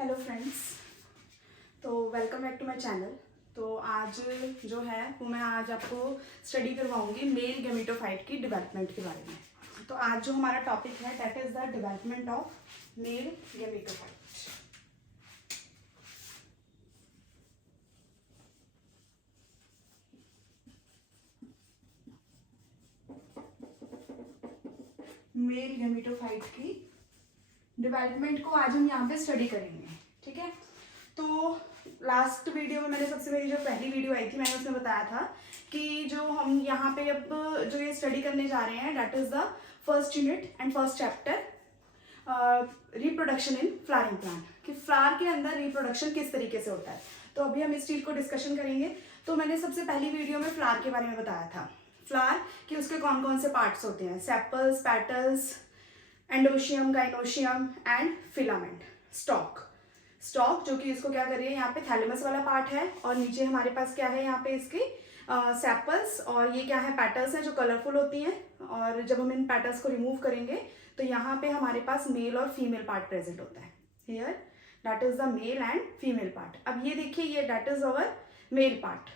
Hello friends, तो welcome back to my channel. तो आज जो है वो मैं आज आपको स्टडी करवाऊंगी मेल गैमेटोफाइट की डेवलपमेंट के बारे में। तो आज जो हमारा टॉपिक है that is the development of male gametophyte. Male gametophyte की डेवलपमेंट को आज हम यहाँ पे स्टडी करेंगे, ठीक है। तो लास्ट वीडियो में मैंने सबसे मेरी जो पहली वीडियो आई थी मैंने उसमें बताया था कि जो हम यहाँ पे अब जो ये स्टडी करने जा रहे हैं that is the first unit and first chapter reproduction in flowering plant, कि फ्लावर के अंदर रिप्रोडक्शन किस तरीके से होता है। तो अभी हम इस चीज को डिस्कशन करेंगे। तो मैंने सबसे पहली वीडियो में फ्लावर के बारे में बताया था, फ्लावर कि उसके कौन कौन से पार्ट्स होते हैं, sepals, petals, androecium, gynoecium and filament. Stock जो कि इसको क्या कर रही है, यहाँ पे थैलेमस वाला पार्ट है और नीचे हमारे पास क्या है, यहाँ पे इसके सेपल्स और ये क्या है, पेटल्स हैं जो कलरफुल होती हैं। और जब हम इन पेटल्स को रिमूव करेंगे तो यहाँ पे हमारे पास मेल और फीमेल पार्ट प्रेजेंट होता है। Here that is the male and female part. अब ये देखिए, ये that is our male part.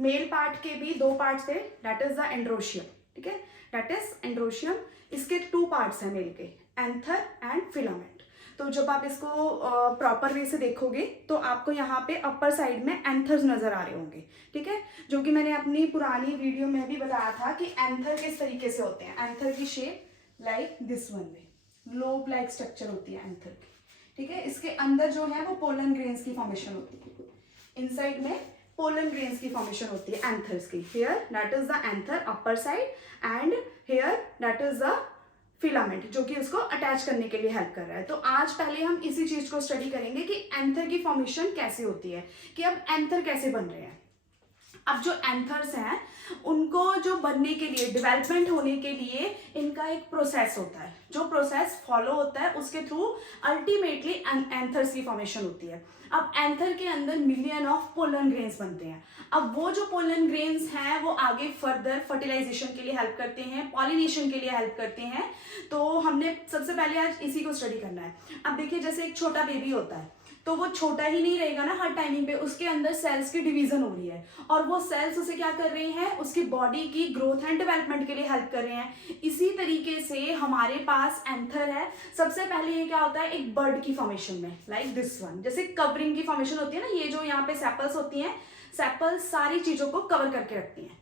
Male part के भी दो पार्ट्स थे, दैट इज द एंड्रोशियम, ठीक है, दैट इज एंड्रोशियम। इसके टू पार्ट्स हैं मेल के, एंथर एंड फिलामेंट। तो जब आप इसको प्रॉपर वे से देखोगे तो आपको यहाँ पे अपर साइड में एंथर्स नजर आ रहे होंगे, ठीक है, जो कि मैंने अपनी पुरानी वीडियो में भी बताया था कि एंथर किस तरीके से होते हैं। एंथर की shape like this one way, lobe like structure होती है एंथर की, ठीक है। इसके अंदर जो है वो पोलन ग्रेन्स की फॉर्मेशन होती है, इनसाइड में पोलन ग्रेन्स की फॉर्मेशन होती है एंथर्स की। Here that is the anther upper side and here that is the filament जो कि उसको अटैच करने के लिए हेल्प कर रहा है। तो आज पहले हम इसी चीज को स्टडी करेंगे कि एंथर की फॉर्मेशन कैसे होती है, कि अब एंथर कैसे बन रहे हैं। अब जो एंथर्स हैं उनको जो बनने के लिए, डेवलपमेंट होने के लिए इनका एक प्रोसेस होता है, जो प्रोसेस फॉलो होता है उसके थ्रू अल्टीमेटली एंथर्स की फॉर्मेशन होती है। अब एंथर के अंदर मिलियन ऑफ पोलन ग्रेन्स बनते हैं। अब वो जो पोलन ग्रेन्स हैं वो आगे फर्दर फर्टिलाइजेशन के लिए हेल्प करते हैं, पॉलिनेशन के लिए हेल्प करते हैं। तो हमने सबसे पहले आज इसी को स्टडी करना है। अब देखिए, जैसे एक छोटा बेबी होता है तो वो छोटा ही नहीं रहेगा ना हर टाइमिंग पे, उसके अंदर सेल्स की डिवीजन हो रही है और वो सेल्स उसे क्या कर रहे हैं, उसकी बॉडी की ग्रोथ एंड डेवलपमेंट के लिए हेल्प कर रहे हैं। इसी तरीके से हमारे पास एंथर है। सबसे पहले ये क्या होता है, एक बर्ड की फॉर्मेशन में लाइक दिस वन, जैसे कवरिंग की फॉर्मेशन होती है ना, ये जो यहाँ पे सेपल्स होती हैं, सेपल्स सारी चीजों को कवर करके रखती हैं।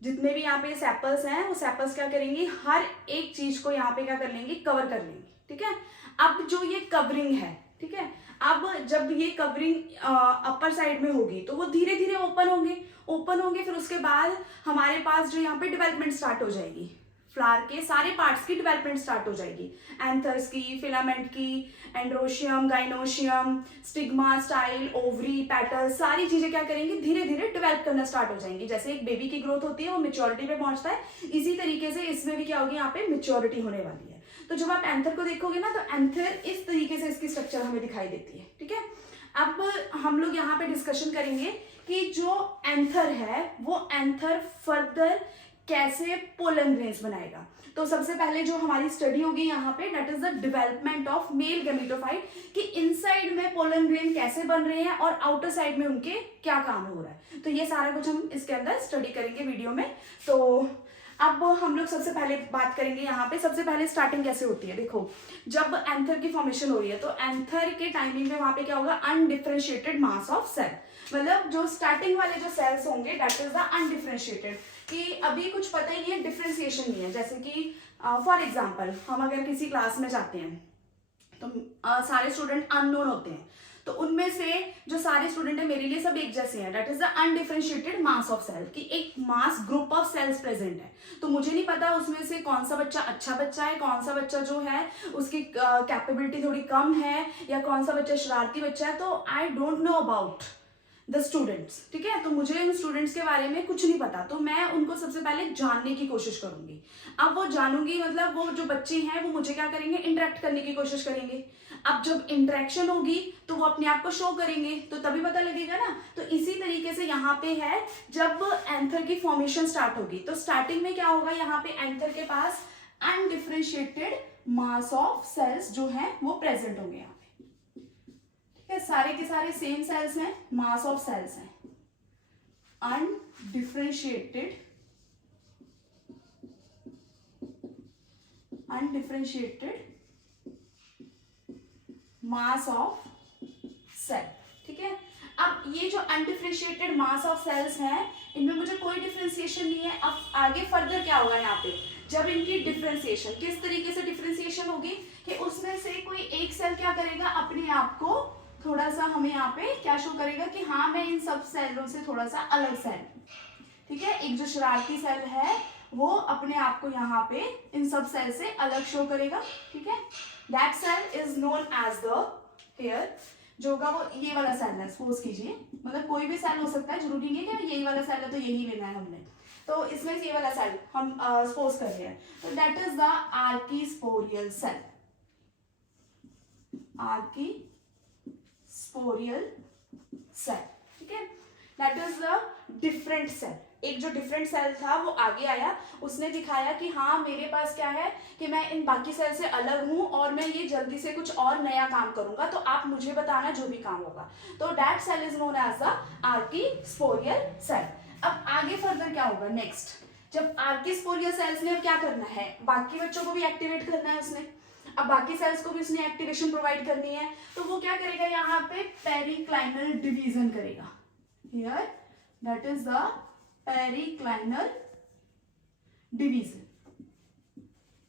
जितने भी यहाँ पे सेपल्स हैं वो सेपल्स क्या करेंगी, हर एक चीज को यहाँ पे क्या कर लेंगी, कवर कर लेंगी, ठीक है। अब जो ये कवरिंग है, ठीक है, अब जब ये कवरिंग अपर साइड में होगी तो वो धीरे धीरे ओपन होंगे, फिर उसके बाद हमारे पास जो यहाँ पे डेवलपमेंट स्टार्ट हो जाएगी, फ्लावर के सारे पार्ट्स की डेवलपमेंट स्टार्ट हो जाएगी, एंथर्स की, फिलामेंट की, androecium, gynoecium, stigma, style, ovary, petal, सारी चीजें क्या करेंगी, धीरे धीरे डेवलप करना स्टार्ट हो जाएंगी। जैसे एक बेबी की ग्रोथ होती है वो मेच्योरिटी पे पहुंचता है, इसी तरीके से इसमें भी क्या होगी, यहाँ पे मेच्योरिटी होने वाली है। तो जब आप एंथर को देखोगे ना तो एंथर इस तरीके से इसकी स्ट्रक्चर हमें दिखाई देती है, ठीक है। अब हम लोग यहाँ पे डिस्कशन करेंगे कि जो एंथर है वो एंथर फर्दर कैसे पोलन ग्रेन्स बनाएगा। तो सबसे पहले जो हमारी स्टडी होगी यहाँ पे that is the development of male gametophyte, कि इनसाइड में पोलन ग्रेन कैसे बन रहे हैं और आउटर साइड में उनके क्या काम हो रहा है। तो ये सारा कुछ हम इसके अंदर स्टडी करेंगे वीडियो में। तो अब हम लोग सबसे पहले बात करेंगे यहाँ पे, सबसे पहले स्टार्टिंग कैसे होती है। देखो, जब एंथर की फॉर्मेशन हो रही है तो एंथर के टाइमिंग में वहां पे क्या होगा, अनडिफरेंशिएटेड मास ऑफ सेल, मतलब जो स्टार्टिंग वाले जो सेल्स होंगे दैट इज द अनडिफरेंशिएटेड, कि अभी कुछ पता ही नहीं है, डिफरेंशिएशन नहीं है। जैसे कि फॉर एग्जाम्पल हम अगर किसी क्लास में जाते हैं तो सारे स्टूडेंट अननोन होते हैं, तो उनमें से जो सारे स्टूडेंट है मेरे लिए सब एक जैसे हैं, that is the undifferentiated mass of cell, कि एक mass group of cells present है। तो मुझे नहीं पता उसमें से कौन सा बच्चा अच्छा बच्चा है, कौन सा बच्चा जो है उसकी कैपेबिलिटी थोड़ी कम है, या कौन सा बच्चा शरारती बच्चा है। तो I don't know about the students, ठीक है। तो मुझे इन स्टूडेंट्स के बारे में कुछ नहीं पता, तो मैं उनको सबसे पहले जानने की कोशिश करूंगी। अब वो जानूंगी मतलब वो जो बच्चे हैं वो मुझे क्या करेंगे, इंटरेक्ट करने की कोशिश करेंगे। अब जब इंटरेक्शन होगी तो वो अपने आप को शो करेंगे, तो तभी पता लगेगा ना। तो इसी तरीके से यहाँ पे है, जब एंथर की फॉर्मेशन स्टार्ट होगी तो स्टार्टिंग में क्या होगा, यहाँ पे एंथर के पास अनडिफरेंशिएटेड मास ऑफ सेल्स जो है वो प्रेजेंट होंगे यहाँ पे, ठीक है, सारे के सारे सेम सेल्स हैं, मास ऑफ सेल्स हैं, अनडिफरेंशिएटेड मास ऑफ सेल। ठीक है, अब ये जो अनडिफरेंशिएटेड मास ऑफ सेल्स हैं, इनमें मुझे कोई डिफरेंशिएशन नहीं है। अब आगे फर्दर क्या होगा यहाँ पे, जब इनकी डिफरेंशिएशन, किस तरीके से डिफरेंशिएशन होगी कि उसमें से कोई एक सेल क्या करेगा, अपने आप को थोड़ा सा हमें यहाँ पे क्या शो करेगा कि हाँ मैं इन सब सेलों से थोड़ा सा अलग सेल। ठीक है, एक जो शरारती सेल है वो अपने आप को यहाँ पे इन सब सेल से अलग शो करेगा। ठीक है, that cell is known as the, here जो होगा वो ये वाला सेल है, सपोज कीजिए, मतलब कोई भी सेल हो सकता है, जरूरी नहीं है कि यही वाला सेल है तो यही लेना है हमने, तो इसमें ये वाला सेल हम सपोज कर रहे हैं, तो that is the archesporial cell. Archesporial cell, ठीक है, that is the different cell. एक जो डिफरेंट सेल था वो आगे आया, उसने दिखाया कि हाँ मेरे पास क्या है कि मैं इन बाकी सेल से अलग हूं और मैं ये जल्दी से कुछ और नया काम करूंगा, तो आप मुझे बताना जो भी काम होगा। तो that cell is known as the archesporial cell. अब आगे फर्दर क्या होगा नेक्स्ट, जब आर्कीस्पोरियल सेल्स ने अब क्या करना है, बाकी बच्चों को भी एक्टिवेट करना है उसने, अब बाकी सेल्स को भी उसने एक्टिवेशन प्रोवाइड करनी है, तो वो क्या करेगा, यहाँ पे पेरिक्लाइनल डिवीजन करेगा। Here that is the periclinal division.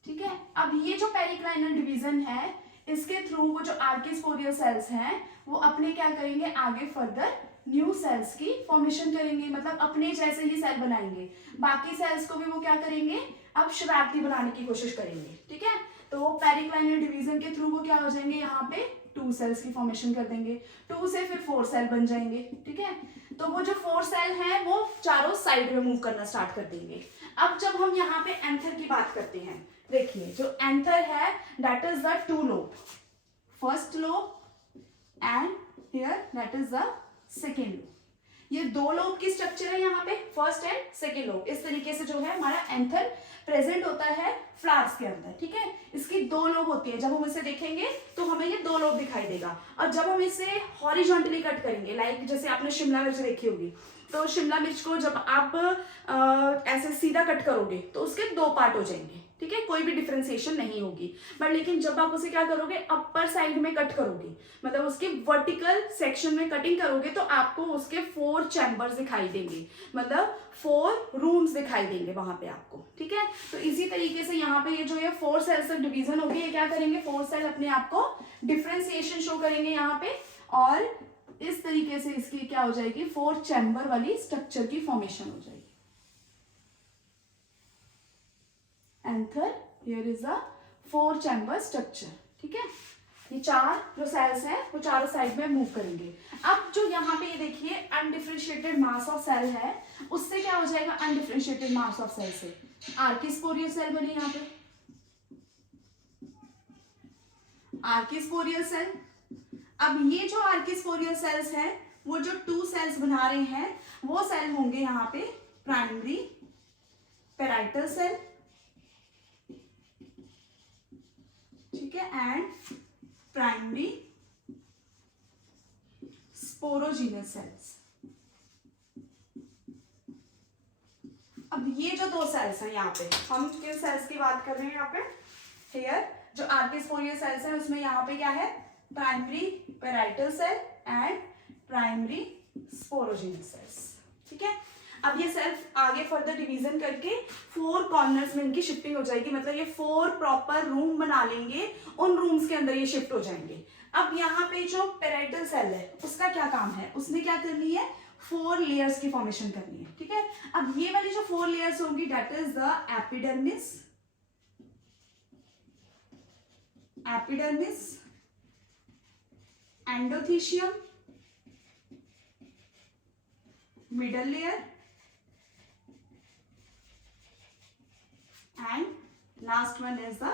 ठीक है, अब ये जो पेरिक्लाइनल डिवीजन है, इसके थ्रू वो जो आर्कीस्पोरियल सेल्स हैं वो अपने क्या करेंगे, आगे फर्दर न्यू सेल्स की फॉर्मेशन करेंगे, मतलब अपने जैसे ही सेल बनाएंगे। बाकी सेल्स को भी वो क्या करेंगे, अब शरारती बनाने की कोशिश करेंगे। ठीक है, तो पेरिक्लाइनल डिवीजन के थ्रू वो क्या हो जाएंगे, यहाँ पे 2 सेल्स की फॉर्मेशन कर देंगे, 2 से फिर 4 सेल बन जाएंगे। ठीक है, तो वो जो 4 सेल हैं वो चारों साइड में मूव करना स्टार्ट कर देंगे। अब जब हम यहाँ पे एंथर की बात करते हैं, देखिए जो एंथर है that is the 2 lobe, first lobe and here that is the second lobe. ये 2 लोब की स्ट्रक्चर है यहाँ पे, फर्स्ट एंड सेकेंड लोब। इस तरीके से जो है हमारा एंथर प्रेजेंट होता है फ्लावर्स के अंदर। ठीक है, इसकी 2 लोब होती है, जब हम इसे देखेंगे तो हमें ये 2 लोब दिखाई देगा। और जब हम इसे हॉरिजॉन्टली कट करेंगे, लाइक जैसे आपने शिमला मिर्च देखी होगी, तो शिमला मिर्च को जब आप ऐसे सीधा कट करोगे तो उसके 2 पार्ट हो जाएंगे। ठीक है, कोई भी डिफरेंशिएशन नहीं होगी, बट लेकिन जब आप उसे क्या करोगे, अपर साइड में कट करोगे, मतलब उसके वर्टिकल सेक्शन में कटिंग करोगे, तो आपको उसके 4 चैम्बर्स दिखाई देंगे, मतलब 4 रूम्स दिखाई देंगे वहां पे आपको। ठीक है, तो इसी तरीके से यहाँ पे ये जो ये 4 सेल्स ऑफ डिवीजन होगी, ये क्या करेंगे, 4 सेल अपने आप को डिफरेंशिएशन शो करेंगे यहाँ पे, और इस तरीके से इसकी क्या हो जाएगी, 4 चैम्बर वाली स्ट्रक्चर की फॉर्मेशन हो जाएगी। Anther, here is a 4 chamber structure. ठीक है, ये 4 जो सेल्स हैं वो चारों साइड में मूव करेंगे। अब जो यहाँ पे ये देखिए अनडिफरेंशिएटेड मास ऑफ सेल है, उससे क्या हो जाएगा, अनडिफरेंशिएटेड मास ऑफ सेल से आर्कीस्पोरियल सेल बनी यहाँ पे, आर्कीस्पोरियल सेल। अब ये जो आर्कीस्पोरियल सेल्स हैं वो जो 2 सेल्स बना रहे हैं वो सेल होंगे यहाँ पे प्राइमरी पेराइटल सेल, ठीक है, एंड प्राइमरी स्पोरोजीनियस सेल्स। अब ये जो 2 सेल्स हैं यहाँ पे, हम किन सेल्स की बात कर रहे हैं यहाँ पे, हियर जो आर्कीस्पोरियल सेल्स हैं उसमें यहाँ पे क्या है, primary parietal cell and primary sporogenous cells. ठीक है, अब ये सेल्स आगे फर्दर डिवीजन करके 4 कॉर्नर्स में इनकी शिफ्टिंग हो जाएगी, मतलब ये 4 प्रॉपर रूम बना लेंगे, उन रूम्स के अंदर ये शिफ्ट हो जाएंगे। अब यहाँ पे जो पेराइटल सेल है उसका क्या काम है, उसने क्या करनी है, 4 लेयर्स की फॉर्मेशन करनी है। ठीक है, अब ये वाली जो 4 लेयर्स होंगी that is the epidermis, epidermis, endothecium, middle layer and last one is the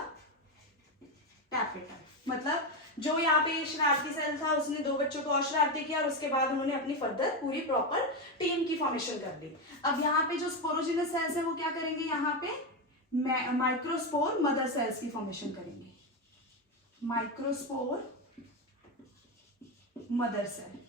tapeta. मतलब जो यहाँ पे शरारती सेल था उसने 2 बच्चों को और शरारती किया और उसके बाद उन्होंने अपनी फर्दर पूरी प्रॉपर टीम की फॉर्मेशन कर दी। अब यहाँ पे जो स्पोरोजिनस सेल्स है वो क्या करेंगे, यहाँ पे माइक्रोस्पोर मदर सेल्स की फॉर्मेशन करेंगे, माइक्रोस्पोर मदर सेल।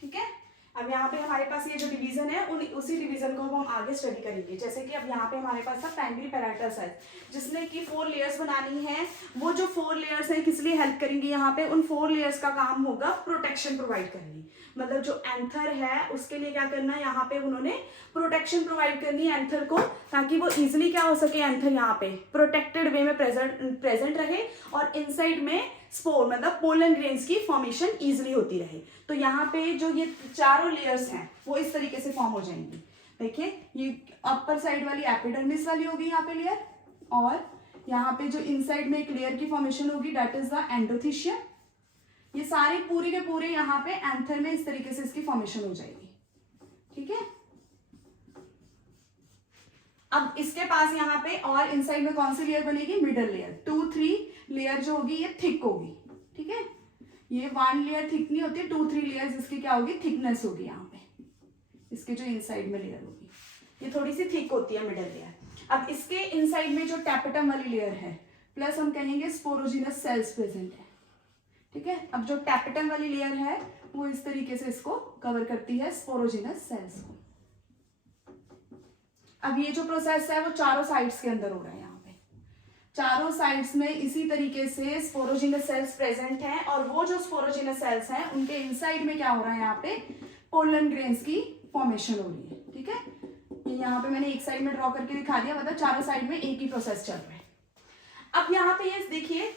ठीक है, अब यहाँ पे हमारे पास ये जो डिवीजन है उसी डिवीजन को हम आगे स्टडी करेंगे। जैसे कि अब यहाँ पे हमारे पास था प्राइमरी पैराइटल सेल, जिसने कि 4 लेयर्स बनानी है। वो जो 4 लेयर्स हैं किस लिए हेल्प करेंगी, यहाँ पे उन 4 लेयर्स का काम होगा प्रोटेक्शन प्रोवाइड करनी। मतलब जो एंथर है उसके लिए क्या करना है, यहाँ पे उन्होंने प्रोटेक्शन प्रोवाइड करनी है एंथर को, ताकि वो इजिली क्या हो सके, एंथर यहाँ पे प्रोटेक्टेड वे में प्रेजेंट रहे और इनसाइड में स्पोर मतलब पोलन ग्रेन्स की फॉर्मेशन इजिली होती रहे। तो यहाँ पे जो ये चारों लेयर्स हैं वो इस तरीके से फॉर्म हो जाएंगी। देखिए, ये अपर साइड वाली एपिडर्मिस वाली होगी यहाँ पे लेयर, और यहाँ पे जो इनसाइड में एक लेयर की फॉर्मेशन होगी दैट इज द एंडोथीशियम। ये सारे पूरे के पूरे यहाँ पे एंथर में इस तरीके से इसकी फॉर्मेशन हो जाएगी। ठीक है, अब इसके पास यहाँ पे और इनसाइड में कौन सी लेयर बनेगी, मिडल लेयर। 2-3 लेयर जो होगी ये थिक होगी। ठीक है, ये 1 लेयर थिक नहीं होती, 2-3 लेयर इसकी क्या होगी, थिकनेस होगी। यहाँ पे इसके जो इनसाइड में लेयर होगी ये थोड़ी सी थिक होती है, मिडल लेयर। अब इसके इनसाइड में जो टैपेटम वाली लेयर है प्लस हम कहेंगे स्पोरोजिनस सेल्स प्रेजेंट है। ठीक है, अब जो टैपेटम वाली लेयर है वो इस तरीके से इसको कवर करती है स्पोरोजिनस सेल्स को। अब ये जो प्रोसेस है वो चारों साइड्स के अंदर हो रहा है। यहाँ पे चारों साइड्स में इसी तरीके से स्पोरोजिनस सेल्स प्रेजेंट हैं, और वो जो स्पोरोजिनस सेल्स हैं उनके इनसाइड में क्या हो रहा है, यहाँ पे पोलन ग्रेन्स की फॉर्मेशन हो रही है। ठीक है, ये यहाँ पे मैंने एक साइड में ड्रॉ करके दिखा दिया, मतलब चारों साइड में एक ही प्रोसेस चल रहा है। अब यहाँ पे ये देखिए,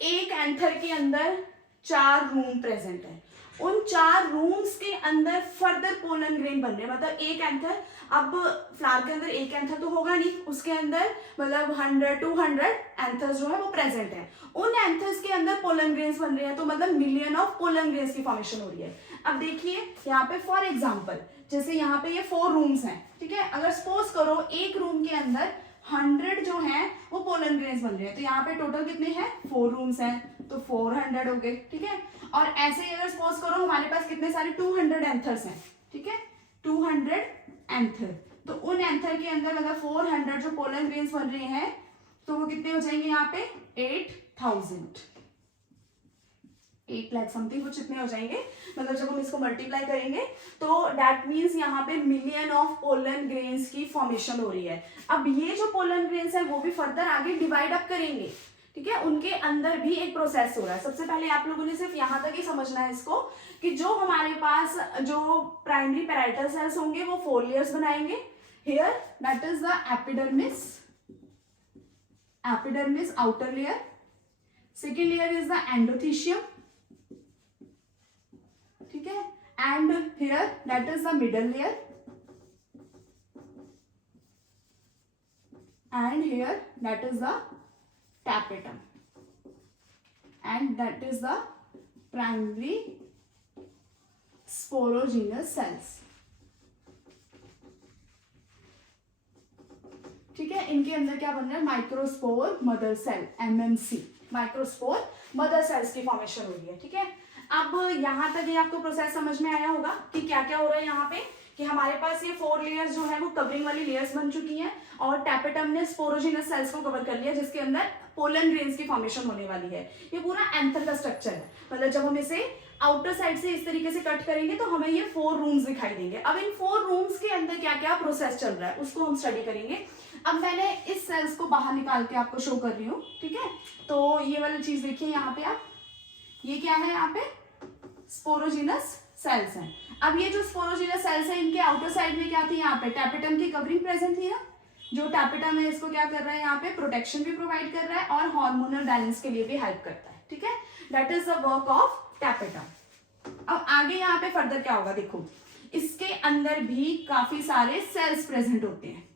एक एंथर के अंदर 4 रूम प्रेजेंट है। उन 4 रूम्स के अंदर फर्दर पोलन ग्रेन बन रहे हैं। मतलब एक एंथर, अब फ्लावर के अंदर एक एंथर तो होगा नहीं, उसके अंदर मतलब 100-200 एंथर्स जो है वो प्रेजेंट है। उन एंथर्स के अंदर पोलन ग्रेन्स बन रहे हैं, तो मतलब मिलियन ऑफ पोलन ग्रेन्स की फॉर्मेशन हो रही है। अब देखिए यहाँ पे फॉर एग्जाम्पल, जैसे यहाँ पे ये 4 रूम्स हैं। ठीक है, अगर सपोज करो एक रूम के अंदर 100 जो है वो पोलन ग्रेन्स बन रहे हैं, तो यहाँ पे टोटल कितने हैं, 4 रूम्स हैं, तो 400 हो गए। ठीक है, और ऐसे ही अगर सपोज करो हमारे पास कितने सारे 200 एंथर्स हैं। ठीक है, 200 एंथर, तो उन एंथर के अंदर मतलब 400 जो पोलन ग्रेन्स बन रहे हैं, तो वो कितने हो जाएंगे यहाँ पे 8,000, 8 लाख समथिंग कुछ इतने हो जाएंगे। मतलब जब हम इसको मल्टीप्लाई करेंगे तो दैट मीन्स यहाँ पे मिलियन ऑफ पोलन ग्रेन्स की फॉर्मेशन हो रही है। अब ये जो पोलन ग्रेन्स है वो भी फर्दर आगे डिवाइड अप करेंगे। ठीक है, उनके अंदर भी एक प्रोसेस हो रहा है। सबसे पहले आप लोगों ने सिर्फ यहाँ तक ही समझना है इसको, कि जो हमारे पास जो प्राइमरी पैराइटल सेल्स होंगे वो 4 लेयर्स बनाएंगे। Here that is the epidermis, epidermis outer layer, second layer is the endothecium. ठीक है, and here that is the middle layer, and here that is the tapetum, and that is the primary sporogenous cells. ठीक है, इनके अंदर क्या बन रहा है, microspore mother cell, MMC, microspore mother cells की फॉर्मेशन हो रही है। ठीक है, अब यहाँ तक ये आपको प्रोसेस समझ में आया होगा कि क्या क्या हो रहा है यहाँ पे, कि हमारे पास ये 4 लेयर्स जो है वो कवरिंग वाली लेयर्स बन चुकी हैं, और टैपेटम ने स्पोरोजिनस सेल्स को कवर कर लिया, जिसके अंदर पोलन ग्रेन्स की फॉर्मेशन होने वाली है। ये पूरा एंथर का स्ट्रक्चर है। मतलब जब हम इसे आउटर साइड से इस तरीके से कट करेंगे तो हमें ये 4 रूम्स दिखाई देंगे। अब इन 4 रूम्स के अंदर क्या क्या प्रोसेस चल रहा है उसको हम स्टडी करेंगे। अब मैंने इस सेल्स को बाहर निकाल के आपको शो कर रही हूँ। ठीक है, तो ये वाली चीज देखिए यहाँ पे आप, ये क्या है, यहाँ पे स्पोरोजिनस सेल्स हैं। अब ये जो स्पोरोजिनस सेल्स है इनके आउटर साइड में क्या थी, यहाँ पे टैपेटम की कवरिंग प्रेजेंट थी ना। जो टैपेटम है इसको क्या कर रहा है, यहाँ पे प्रोटेक्शन भी प्रोवाइड कर रहा है और हार्मोनल बैलेंस के लिए भी हेल्प करता है। ठीक है, that is the work of tapetum. अब आगे यहाँ पे फर्दर क्या होगा, देखो इसके अंदर भी काफी सारे सेल्स प्रेजेंट होते हैं।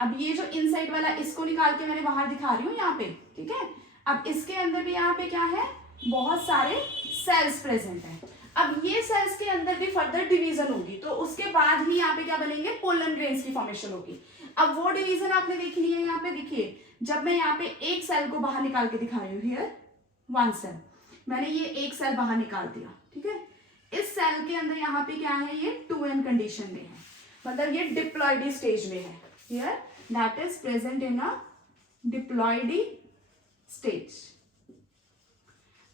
अब ये जो इनसाइड वाला इसको निकाल के मैंने बाहर दिखा रही हूँ यहाँ पे। ठीक है, अब इसके अंदर भी यहाँ पे क्या है, बहुत सारे सेल्स प्रेजेंट है। अब ये सेल्स के अंदर भी फर्दर डिवीजन होगी, तो उसके बाद ही यहाँ पे क्या बनेंगे, पोलन ग्रेन्स की फॉर्मेशन होगी। अब वो डिवीजन आपने देख ली है। यहाँ पे देखिए, जब मैं यहाँ पे एक सेल को बाहर निकाल के दिखा रही हूँ, हियर 1 सेल, मैंने ये एक सेल बाहर निकाल दिया। ठीक है, इस सेल के अंदर यहाँ पे क्या है, ये 2n कंडीशन में है, मतलब ये डिप्लॉइडी स्टेज में है। Here that is present in a diploidy stage.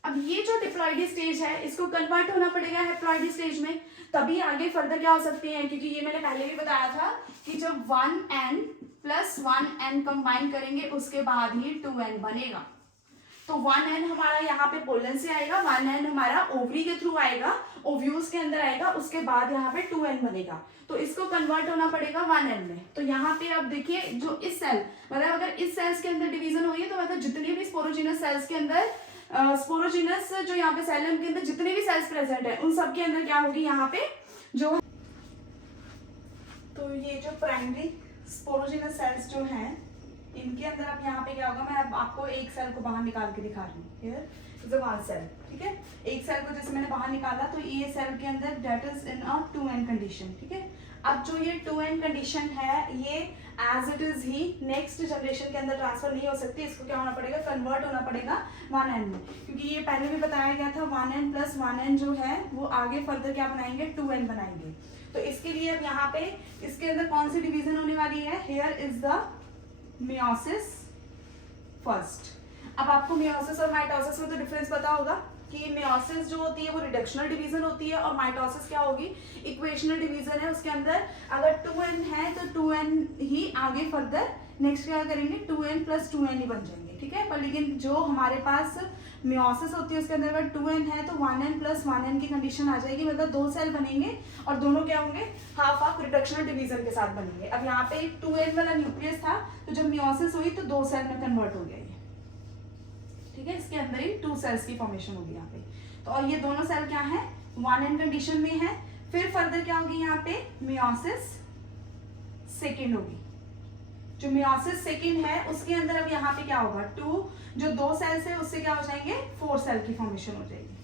अब ये जो हेप्लॉइडी स्टेज है, इसको कन्वर्ट होना पड़ेगा हेप्लॉइडी स्टेज में, तभी आगे फर्दर क्या हो सकते हैं, क्योंकि ये मैंने पहले भी बताया था कि जब 1n प्लस 1n कंबाइन करेंगे उसके बाद ही 2n बनेगा। तो 1n हमारा यहाँ पे पोलन से आएगा, 1n हमारा ओवरी के थ्रू आएगा, ओव्यूल्स के अंदर आएगा, उसके बाद यहाँ पे 2n बनेगा। तो इसको कन्वर्ट होना पड़ेगा 1n में। तो यहाँ पे अब देखिए जो इस सेल, मतलब अगर इस सेल्स के अंदर डिवीजन हुई है तो मतलब जितनी भी स्पोरोजिनस सेल्स के अंदर स्पोरोजिनस जो यहाँ पे सेल है उनके अंदर जितने भी सेल्स प्रेजेंट है उन सब के अंदर क्या होगी यहाँ पे जो, तो ये जो प्राइमरी स्पोरोजिनस सेल्स जो हैं इनके अंदर अब यहाँ पे क्या होगा, मैं अब आपको एक सेल को बाहर निकाल के दिखा रही हूँ। Here is a one cell, ठीक है। एक सेल को जैसे मैंने बाहर निकाला तो ये सेल के अंदर that is in a 2n condition, ठीक है। अब जो ये 2n कंडीशन है ये एज इट इज ही नेक्स्ट जनरेशन के अंदर ट्रांसफर नहीं हो सकती, इसको क्या होना पड़ेगा, कन्वर्ट होना पड़ेगा 1n में, क्योंकि ये पहले भी बताया गया था 1n प्लस 1n जो है वो आगे फर्दर क्या बनाएंगे, 2n बनाएंगे। तो इसके लिए अब यहाँ पे इसके अंदर कौन सी डिवीजन होने वाली है, here is the meiosis first. अब आपको मियोसिस और माइटोसिस में तो डिफरेंस पता होगा कि मियोसिस जो होती है वो रिडक्शनल डिवीजन होती है और माइटोसिस क्या होगी, इक्वेशनल डिवीजन है। उसके अंदर अगर 2n है तो 2n ही आगे फर्दर नेक्स्ट क्या करेंगे, 2n प्लस 2n ही बन जाएंगे, ठीक है। पर लेकिन जो हमारे पास मियोसिस होती है उसके अंदर अगर 2n है तो 1n प्लस 1n की कंडीशन आ जाएगी, मतलब दो सेल बनेंगे और दोनों क्या होंगे, हाफ हाफ रिडक्शनल डिवीजन के साथ बनेंगे। अब यहाँ पे 2n वाला न्यूक्लियस था तो जब मियोसिस हुई तो दो सेल में कन्वर्ट हो गया ये, ठीक है। इसके अंदर ही 2 सेल्स की फॉर्मेशन होगी यहाँ पे। तो और ये दोनों सेल क्या है, 1n कंडीशन में है। फिर फर्दर क्या होगी यहाँ पे, मियोसिस सेकेंड होगी। जो मियोसिस सेकेंड है उसके अंदर अब यहाँ पे क्या होगा, 2 जो 2 सेल्स है उससे क्या हो जाएंगे, 4 सेल की फॉर्मेशन हो जाएगी,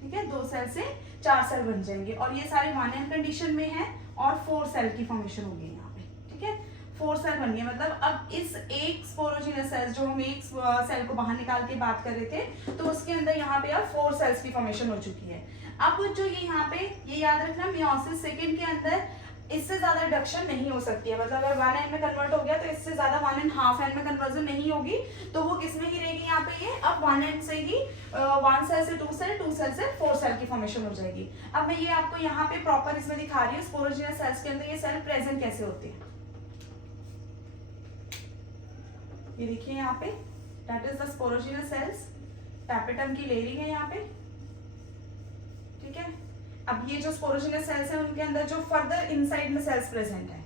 ठीक है। 2 सेल से 4 सेल बन जाएंगे और ये सारे 1n कंडीशन में है और 4 सेल की फॉर्मेशन होगी यहाँ पे, ठीक है। 4 सेल बन गया, मतलब अब इस एक स्पोरोजिनस सेल्स जो हम एक सेल को बाहर निकाल के बात कर रहे थे तो उसके अंदर यहाँ पे अब 4 सेल्स की फॉर्मेशन हो चुकी है। अब जो ये यहाँ पे ये याद रखना, मियोसिस सेकेंड के अंदर इससे ज्यादा रिडक्शन नहीं हो सकती है, मतलब अगर 1n में कन्वर्ट हो गया तो इससे ज्यादा 1n हाफ n में कन्वर्जन नहीं होगी, तो वो किसमें ही रहेगी यहाँ पे, ये अब 1n से ही 1 सेल से 2 सेल, 2 सेल से 4 सेल की फॉर्मेशन हो जाएगी। अब मैं ये आपको यहाँ पे प्रॉपर इसमें दिखा रही हूँ स्पोरोजिनस सेल्स के अंदर ये सेल प्रेजेंट कैसे होते हैं। ये देखिए यहाँ पे that is the sporogenous sales, tapetum की लेयरिंग है यहाँ पे, ठीक है। अब ये जो स्पोरोजिनस सेल्स हैं उनके अंदर जो फर्दर इनसाइड में सेल्स प्रेजेंट है,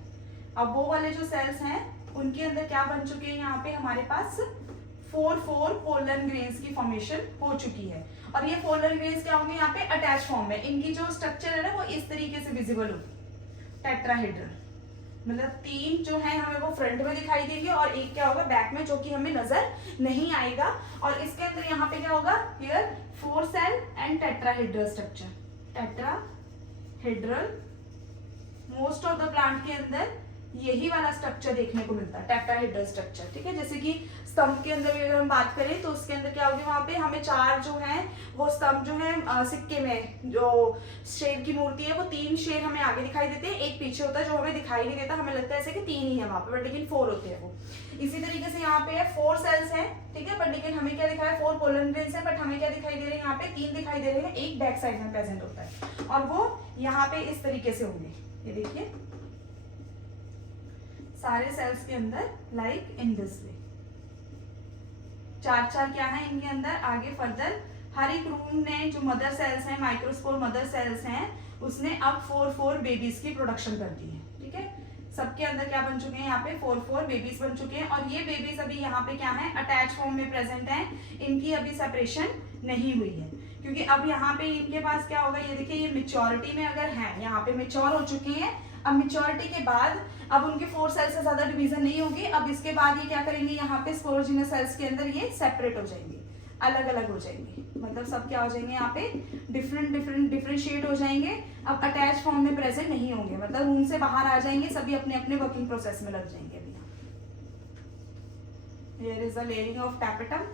अब वो वाले जो सेल्स हैं उनके अंदर क्या बन चुके हैं, यहाँ पे हमारे पास 4 पोलन ग्रेन्स की फॉर्मेशन हो चुकी है। और ये पोलन ग्रेन्स क्या होंगे, यहाँ पे अटैच फॉर्म में, इनकी जो स्ट्रक्चर है ना वो इस तरीके से विजिबल होगी, टेट्राहेड्रल, मतलब 3 जो है हमें वो फ्रंट में दिखाई देंगे और एक क्या होगा बैक में जो कि हमें नजर नहीं आएगा। और इसके अंदर यहाँ पे क्या होगा, here 4 cell and tetrahedral structure, tetrahedral most of the plant के अंदर यही वाला स्ट्रक्चर देखने को मिलता है, टेट्राहेड्रल स्ट्रक्चर, ठीक है। जैसे कि स्तंभ के अंदर भी अगर हम बात करें तो उसके अंदर क्या होगी, वहां पे हमें 4 जो है वो स्तंभ जो है सिक्के में जो शेर की मूर्ति है वो 3 शेर हमें आगे दिखाई देते हैं, एक पीछे होता है जो हमें दिखाई नहीं देता, हमें लगता है ऐसे कि 3 ही है वहां पे, बट लेकिन 4 होते हैं वो। इसी तरीके से यहाँ पे है 4 सेल्स हैं, ठीक है, बट लेकिन हमें क्या दिखा है, 4 पोलन ग्रेन्स है, बट हमें क्या दिखाई दे रहे हैं, यहाँ पे 3 दिखाई दे रहे हैं, एक बैक साइड में प्रेजेंट होता है और वो यहाँ पे इस तरीके से होंगे। ये देखिए सारे सेल्स के अंदर लाइक इन दिस वे 4 क्या है इनके अंदर, आगे फर्दर हर एक रूम ने जो मदर सेल्स हैं, माइक्रोस्पोर मदर सेल्स हैं, उसने अब 4 बेबीज की प्रोडक्शन कर दी है, ठीक है। सबके अंदर क्या बन चुके हैं, यहाँ पे 4 बेबीज बन चुके हैं और ये बेबीज अभी यहाँ पे क्या है, अटैच फॉर्म में प्रेजेंट है, इनकी अभी सेपरेशन नहीं हुई है, क्योंकि अब यहाँ पे इनके पास क्या होगा, ये देखिए ये मेच्योरिटी में अगर है, यहाँ पे मेच्योर हो चुके हैं। अब मेच्योरिटी के बाद अब उनके 4 सेल से ज्यादा डिवीजन नहीं होगी, अब इसके बाद ये क्या करेंगे, यहाँ पे स्पोरोजिनस सेल्स के अंदर ये सेपरेट हो जाएंगे, अलग अलग हो जाएंगे, मतलब सब क्या हो जाएंगे, यहाँ पे डिफरेंशिएट हो जाएंगे, अब अटैच फॉर्म में प्रेजेंट नहीं होंगे, मतलब रूम से बाहर आ जाएंगे, सभी अपने अपने वर्किंग प्रोसेस में लग जाएंगे। अभी here is the layering of tapetum.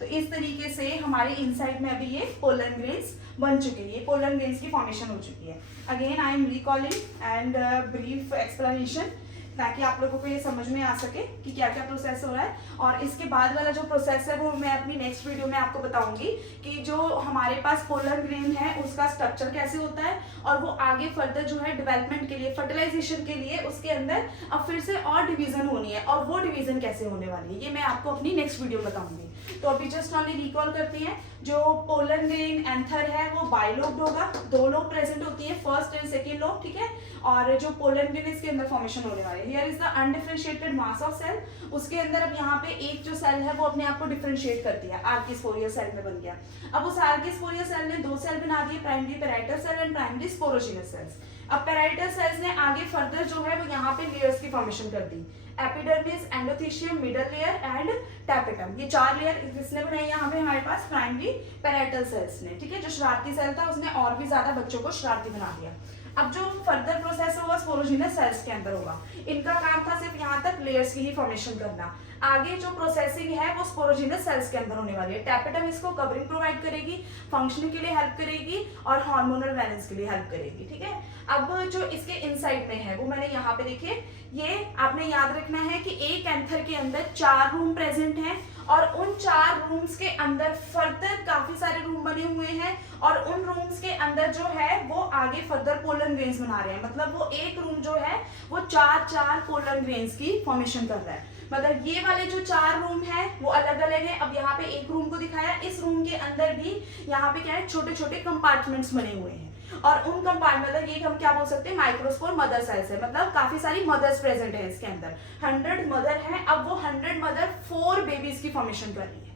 तो इस तरीके से हमारे इनसाइड में अभी ये पोलन ग्रेन्स बन चुके हैं, ये पोलन ग्रेन्स की फॉर्मेशन हो चुकी है। Again I am recalling and brief explanation ताकि आप लोगों को ये समझ में आ सके कि क्या क्या प्रोसेस हो रहा है। और इसके बाद वाला जो प्रोसेस है वो मैं अपनी नेक्स्ट वीडियो में आपको बताऊंगी कि जो हमारे पास पोलर ग्रेन है उसका स्ट्रक्चर कैसे होता है और वो आगे फर्दर जो है डेवलपमेंट के लिए, फर्टिलाइजेशन के लिए उसके अंदर अब फिर से और डिवीजन होनी है, और वो डिवीजन कैसे होने वाली है ये मैं आपको अपनी नेक्स्ट वीडियो में बताऊंगी। तो अभी जस्ट ऑनली रिकॉल करते हैं, जो पोलर ग्रेन एंथर है वो बाइलोब्ड होगा, 2 लोब प्रेजेंट होती है, फर्स्ट एंड सेकेंड लोब, ठीक है। और जो पोलर ग्रेन इसके अंदर फॉर्मेशन होने वाले, here is the undifferentiated mass of cell, उसके अंदर अब यहाँ पे एक जो सेल है वो अपने आप को डिफरेंशिएट कर दिया, आर्किस्पोरियल सेल में बन गया। अब उस आर्किस्पोरियल सेल ने 2 सेल बना दिए, primary parietal cell and primary sporogenous cells. अब पैराइटल सेल्स ने आगे फर्दर जो है वो यहाँ पे लेयर्स की फॉर्मेशन कर दी, epidermis, endothecium, middle layer and tapetum, ये 4 लेयर किसने बनाई यहाँ पे हमारे पास, प्राइमरी पैराइटल सेल्स ने, ठीक है। जो शरारती सेल था उसने और भी ज्यादा बच्चों को शरारती बना दिया। अब जो फर्दर प्रोसेस होगा स्पोरोजिनस सेल्स के अंदर होगा, इनका काम था सिर्फ यहाँ तक लेयर्स की ही फॉर्मेशन करना, आगे जो प्रोसेसिंग है वो स्पोरोजिनस सेल्स के अंदर होने वाली है। टैपेटम इसको कवरिंग प्रोवाइड करेगी, फंक्शनिंग के लिए हेल्प करेगी और हार्मोनल बैलेंस के लिए हेल्प करेगी, ठीक है। अब जो इसके इनसाइड में है वो मैंने यहाँ पे देखिए, ये आपने याद रखना है कि एक एंथर के अंदर 4 रूम प्रेजेंट हैं और उन 4 रूम्स के अंदर फर्दर काफी सारे रूम बने हुए हैं और उन रूम्स के अंदर जो है वो आगे फर्दर पोलर ग्रेन्स बना रहे हैं, मतलब वो एक रूम जो है वो 4 पोलर ग्रेन्स की फॉर्मेशन कर रहा है। मतलब ये वाले जो 4 रूम है वो अलग अलग है। अब यहाँ पे एक रूम को दिखाया, इस रूम के अंदर भी यहाँ पे क्या है, छोटे छोटे कंपार्टमेंट्स बने हुए हैं और उन कंपार्टमेंट, मतलब ये हम क्या बोल सकते हैं, माइक्रोस्पोर मदर सेल्स है, मतलब काफी सारी मदर्स प्रेजेंट है इसके अंदर, 100 मदर है। अब वो 100 मदर 4 बेबीज की फॉर्मेशन कर रही है,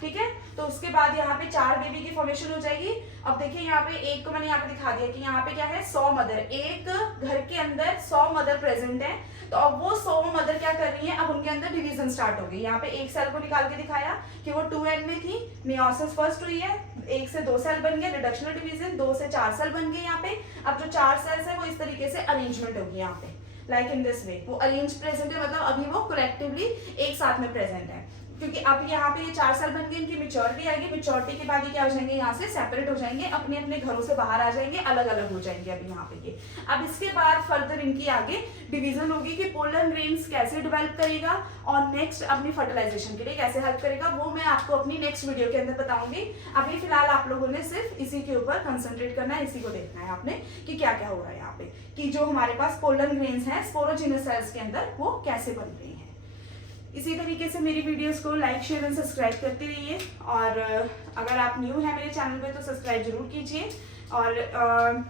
ठीक है। तो उसके बाद यहाँ पे 4 बेबी की फॉर्मेशन हो जाएगी। अब देखिए यहाँ पे एक को मैंने यहाँ पे दिखा दिया कि यहाँ पे क्या है, 100 मदर, एक घर के अंदर 100 मदर प्रेजेंट है। तो अब वो 100 मदर क्या कर रही है, अब उनके अंदर डिवीजन स्टार्ट हो गई। यहाँ पे एक सेल को निकाल के दिखाया कि वो 2n में थी, मियोसिस फर्स्ट हुई है, 1 से 2 सेल बन गए, रिडक्शनल डिवीजन 2 से 4 सेल बन गए यहाँ पे। अब जो 4 सेल्स है वो इस तरीके से अरेंजमेंट होगी यहाँ पे, लाइक इन दिस वे, वो अरेंज प्रेजेंट है, मतलब अभी वो कलेक्टिवली एक साथ में प्रेजेंट है, क्योंकि अब यहाँ पे ये 4 साल बन गए, इनकी मेच्योरिटी आएगी, मेच्योरिटी के बाद ये क्या हो जाएंगे, यहाँ से सेपरेट हो जाएंगे, अपने अपने घरों से बाहर आ जाएंगे, अलग अलग हो जाएंगे अभी यहाँ पे ये। अब इसके बाद फर्दर इनकी आगे डिवीजन होगी कि पोलर ग्रेन्स कैसे डेवलप करेगा और नेक्स्ट अपनी फर्टिलाइजेशन के लिए कैसे हेल्प करेगा, वो मैं आपको अपनी नेक्स्ट वीडियो के अंदर बताऊंगी। अभी फिलहाल आप लोगों ने सिर्फ इसी के ऊपर कंसंट्रेट करना है, इसी को देखना है आपने कि क्या क्या हो रहा है यहाँ पे, कि जो हमारे पास पोलर ग्रेन्स हैं स्पोरोजिनस सेल्स के अंदर वो कैसे बन रही है। इसी तरीके से मेरी वीडियोस को लाइक, शेयर एंड सब्सक्राइब करते रहिए, और अगर आप न्यू हैं मेरे चैनल पे तो सब्सक्राइब जरूर कीजिए। और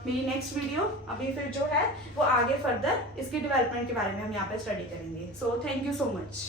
मेरी नेक्स्ट वीडियो अभी फिर जो है वो आगे फर्दर इसकी डेवलपमेंट के बारे में हम यहाँ पे स्टडी करेंगे। So thank you so much.